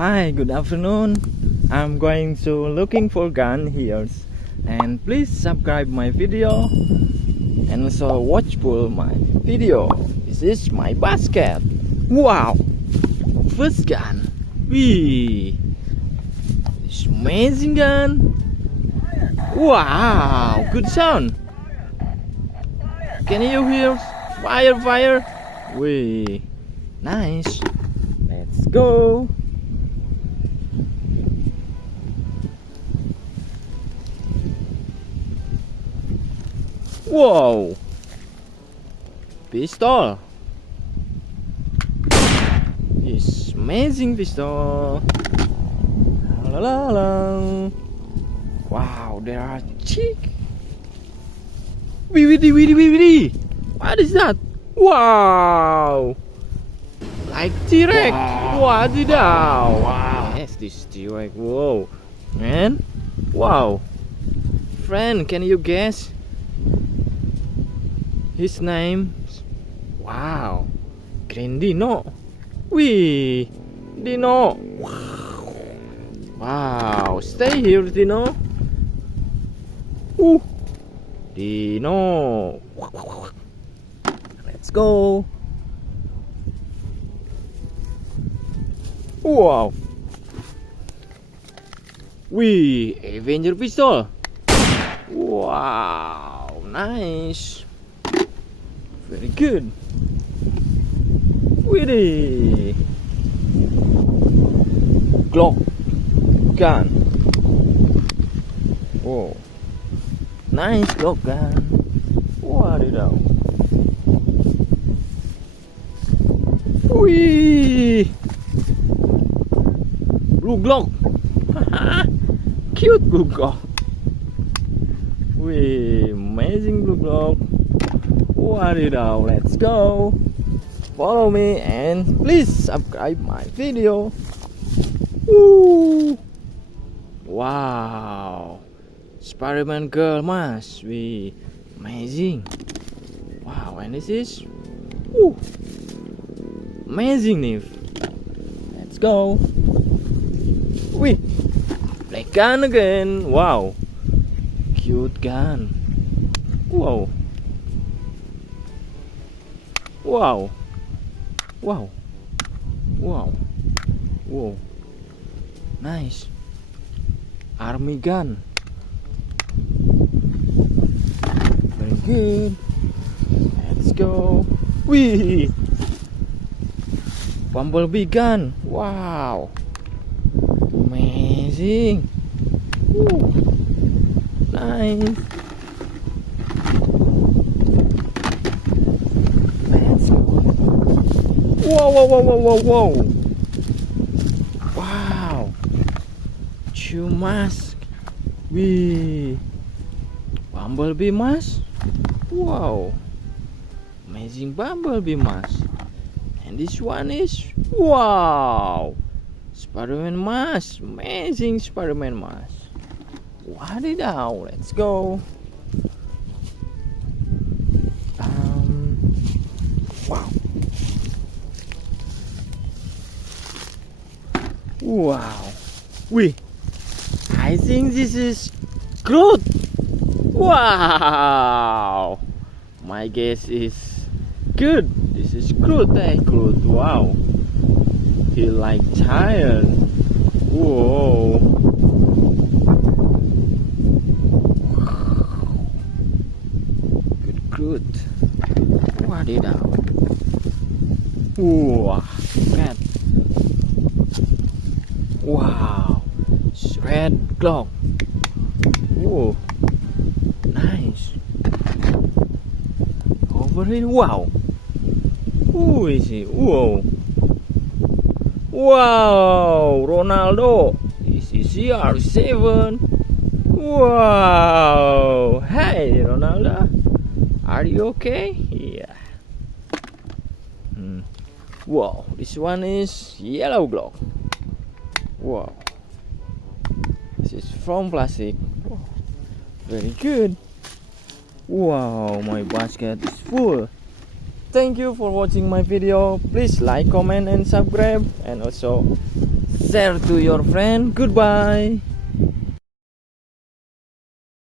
Hi, good afternoon. I'm going to looking for gun here, and please subscribe my video and also watch full my video. This is my basket. Wow, first gun. Wee, it's amazing gun. Wow, good sound. Can you hear fire? Wee, nice. Let's go. Whoa! Pistol! It's amazing pistol! La la la! Wow, there are chick! Wee! What is that? Wow! Like T-Rex! What is that? Wow! Yes, this T-Rex. Whoa! Man! Wow! Friend, can you guess his name? Wow, Green Dino. Wee, Dino. Wow, stay here, Dino. Dino. Let's go. Wow. Wee, Avenger pistol. Wow, nice. Very good. Witty. Glock gun. Whoa. Nice Glock gun. What is that? Wee. Blue Glock. Cute blue Glock. Wee. Amazing blue Glock. What is that? Let's go. Follow me and please subscribe my video. Woo. Wow, Spider-Man girl mask. We amazing. Wow, and this is amazing nih. Let's go. Wih, black gun again. Wow, cute gun. Wow. Nice. Army gun. Very good. Let's go. Wee. Bumblebee gun. Wow. Amazing. Nice. Whoa. Wow. Chew mask. Wee. Bumblebee mask. Wow. Amazing bumblebee mask. And this one is wow. Spider-Man mask. Amazing Spider-Man mask. What is that? Let's go. Wow. Wait, I think this is Groot. Wow. My guess is good. This is Groot, Groot. Wow. He like tired. Whoa. Good Groot. What did I? Wow. Cat. Wow, red Glock. Whoa, nice. Over here, wow. Who is he? Whoa. Wow, Ronaldo. This is CR7. Wow. Hey, Ronaldo. Are you okay? Yeah. Wow, this one is yellow Glock. Wow, this is from plastic. Wow. Very good. Wow, my basket is full. Thank you for watching my video. Please like, comment and subscribe, and also share to your friend. Goodbye.